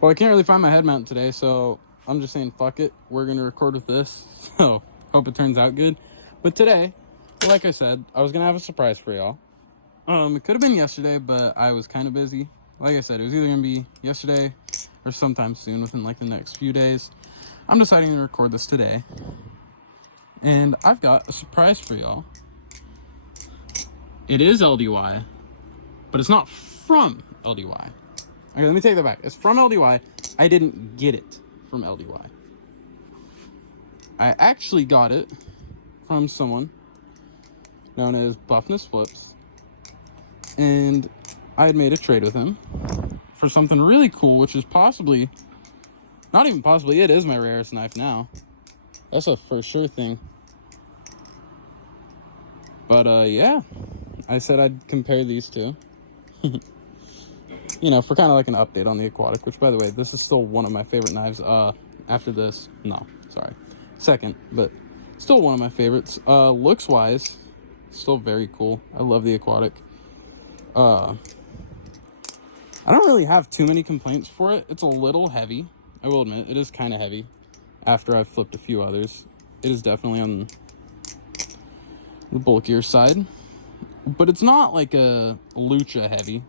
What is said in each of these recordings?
Well, I can't really find my head mount today, so I'm just saying fuck it. We're going to record with this, so hope it turns out good. But today, like I said, I was going to have a surprise for y'all. It could have been yesterday, but I was kind of busy. Like I said, it was either going to be yesterday or sometime soon within like the next few days. I'm deciding to record this today. And I've got a surprise for y'all. It is LDY, but it's not from LDY. Okay, let me take that back. It's from LDY. I didn't get it from LDY. I actually got it from someone known as Buffness Flips. And I had made a trade with him for something really cool, which is possibly, not even possibly, it is my rarest knife now. That's a for sure thing. But yeah, I said I'd compare these two. You know, for kind of like an update on the aquatic, which by the way, this is still one of my favorite knives. After this, no, sorry, second, but still one of my favorites. Looks wise, still very cool. I love the aquatic. I don't really have too many complaints for it. It's a little heavy, I will admit. It is kind of heavy after I've flipped a few others. It is definitely on the bulkier side, but it's not like a lucha heavy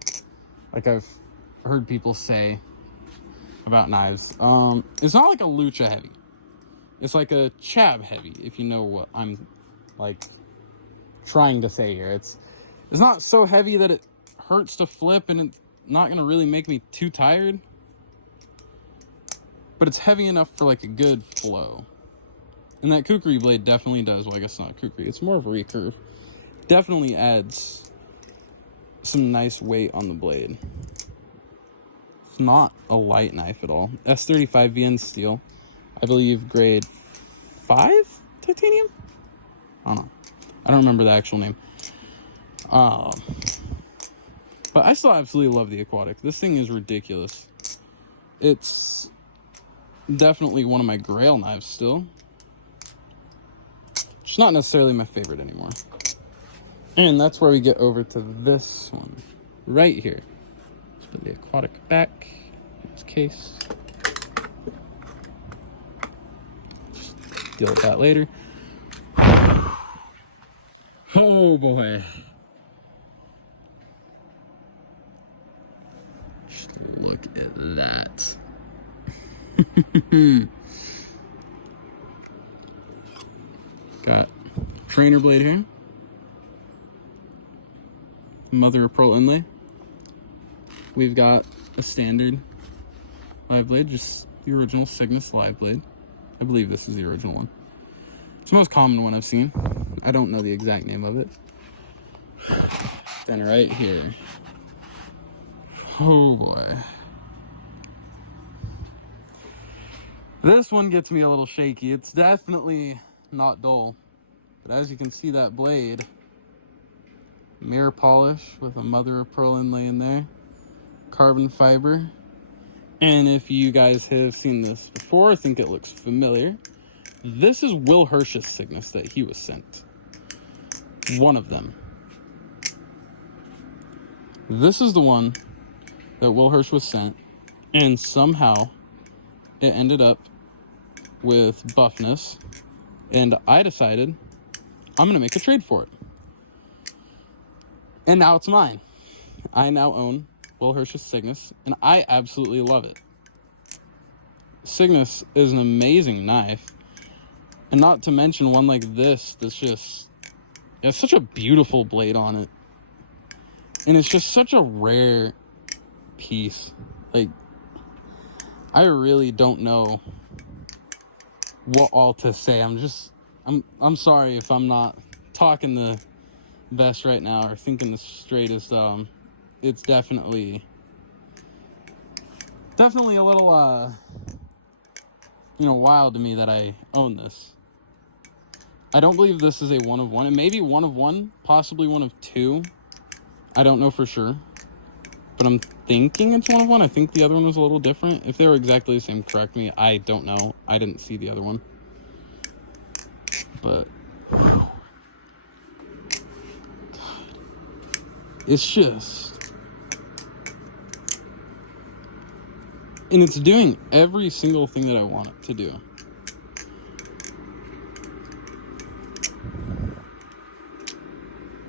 like I've heard people say about knives. It's not like a lucha heavy. It's like a chab heavy, if you know what I'm like trying to say here. It's not so heavy that it hurts to flip, and it's not gonna really make me too tired, but it's heavy enough for like a good flow. And that kukri blade definitely does, well, I guess not kukri, it's more of a recurve. Definitely adds some nice weight on the blade. It's not a light knife at all. S35 VN steel, I believe grade 5 titanium? I don't know. I don't remember the actual name. But I still absolutely love the aquatic. This thing is ridiculous. It's definitely one of my grail knives still. It's not necessarily my favorite anymore. And that's where we get over to this one right here. Let's put the aquatic back in its case. Just deal with that later. Oh boy. Just look at that. Got trainer blade here. Mother of pearl inlay. We've got a standard live blade, just the original Cygnus live blade. I believe this is the original one. It's the most common one I've seen. I don't know the exact name of it. Then right here. Oh boy. This one gets me a little shaky. It's definitely not dull. But as you can see, that blade, mirror polish with a mother of pearl inlay in there, carbon fiber. And if you guys have seen this before, I think it looks familiar. This is Will Hirsch's Cygnus that he was sent. One of them. This is the one that Will Hirsch was sent, and somehow it ended up with Buffness, and I decided I'm gonna make a trade for it. And now it's mine. I now own Will Hirsch's Cygnus, and I absolutely love it. Cygnus is an amazing knife, and not to mention one like this that's just, it's such a beautiful blade on it, and it's just such a rare piece. Like, I really don't know what all to say. I'm sorry if I'm not talking the best right now or thinking the straightest. It's definitely a little wild to me that I own this. I don't believe this is a one of one. It may be one of one, possibly one of two. I don't know for sure, but I'm thinking it's one of one. I think the other one was a little different. If they were exactly the same, correct me. I don't know. I didn't see the other one. But God, it's just, And it's doing every single thing that I want it to do.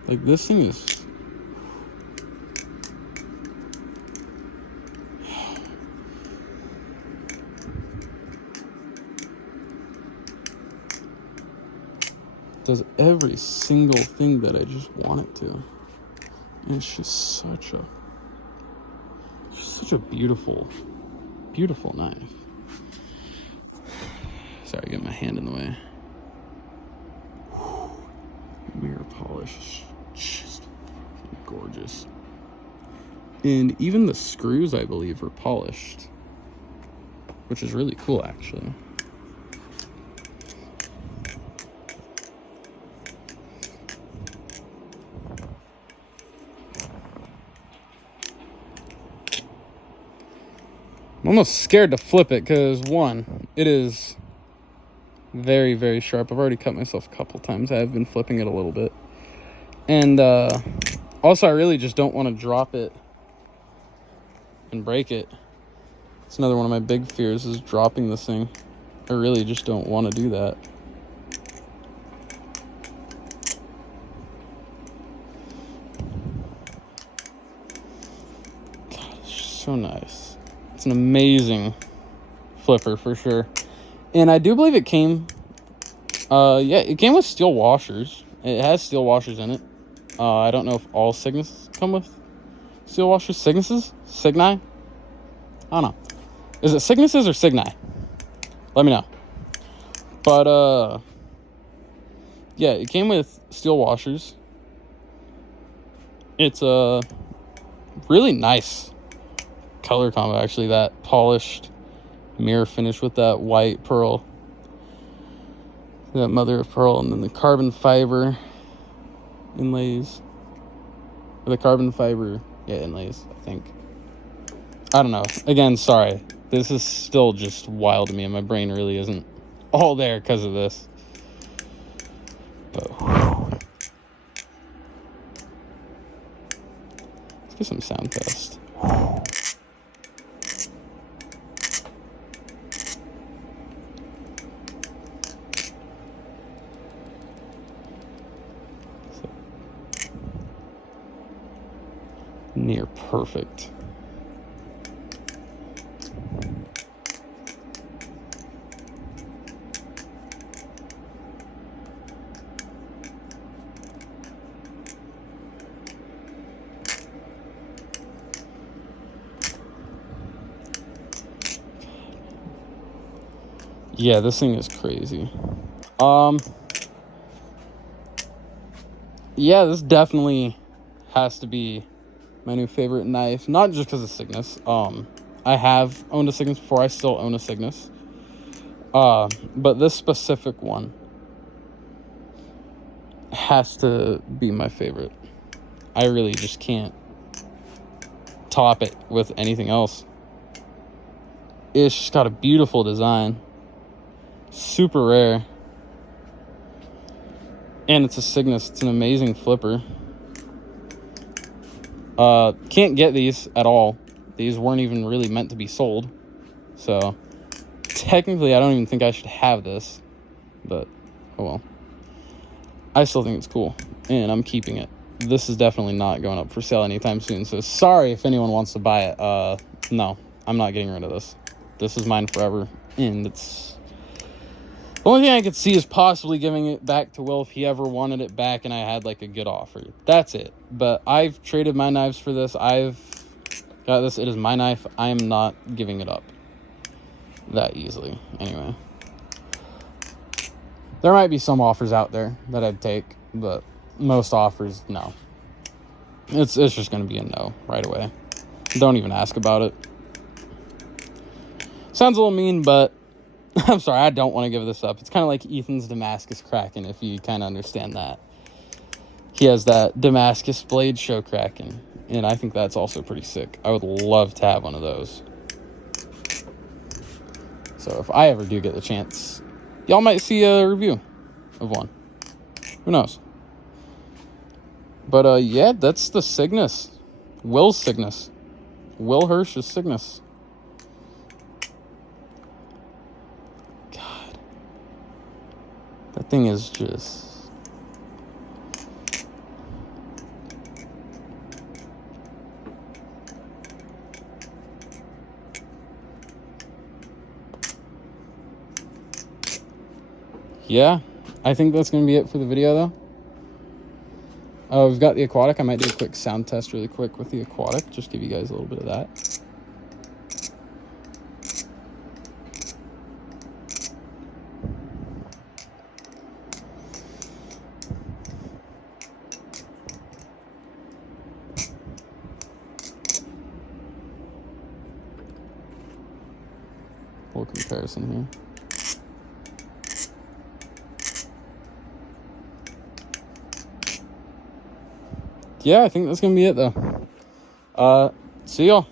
Like, this thing is... does every single thing that I just want it to. And it's just such a beautiful, beautiful knife. Sorry, I got my hand in the way. Mirror polish, just gorgeous. And even the screws, I believe, are polished, which is really cool, actually. I'm almost scared to flip it because, one, it is very, very sharp. I've already cut myself a couple times. I have been flipping it a little bit. And also, I really just don't want to drop it and break it. It's another one of my big fears is dropping this thing. I really just don't want to do that. God, it's just so nice. It's an amazing flipper for sure. And I do believe it came, it came with steel washers. It has steel washers in it. I don't know if all Cygnus come with steel washers. Cygnuses? Cygni? I don't know. Is it Cygnuses or Cygni? Let me know. But, yeah, it came with steel washers. It's a really nice color combo, actually. That polished mirror finish with that white pearl, that mother of pearl, and then the carbon fiber inlays, or the carbon fiber inlays, I think. I don't know. Again, sorry, this is still just wild to me, and my brain really isn't all there because of this. But let's get some sound test. Near perfect. Yeah, this thing is crazy. Yeah, this definitely has to be my new favorite knife, not just because of Cygnus. I have owned a Cygnus before. I still own a Cygnus. But this specific one has to be my favorite. I really just can't top it with anything else. It's just got a beautiful design. Super rare. And it's a Cygnus. It's an amazing flipper. Can't get these at all. These weren't even really meant to be sold. So, technically, I don't even think I should have this. But, oh well. I still think it's cool. And I'm keeping it. This is definitely not going up for sale anytime soon. So, sorry if anyone wants to buy it. No, I'm not getting rid of this. This is mine forever. And it's... the only thing I could see is possibly giving it back to Will if he ever wanted it back and I had, like, a good offer. That's it. But I've traded my knives for this. I've got this. It is my knife. I am not giving it up that easily. Anyway. There might be some offers out there that I'd take, but most offers, no. It's just going to be a no right away. Don't even ask about it. Sounds a little mean, but I'm sorry, I don't want to give this up. It's kind of like Ethan's Damascus Kraken, if you kind of understand that. He has that Damascus blade show Kraken, and I think that's also pretty sick. I would love to have one of those. So if I ever do get the chance, y'all might see a review of one. Who knows? But yeah, that's the Cygnus. Will's Cygnus. Will Hirsch's Cygnus. Thing is just... yeah, I think that's going to be it for the video, though. We've got the aquatic. I might do a quick sound test really quick with the aquatic. Just give you guys a little bit of that. Full comparison here. Yeah, I think that's gonna be it, though. See y'all.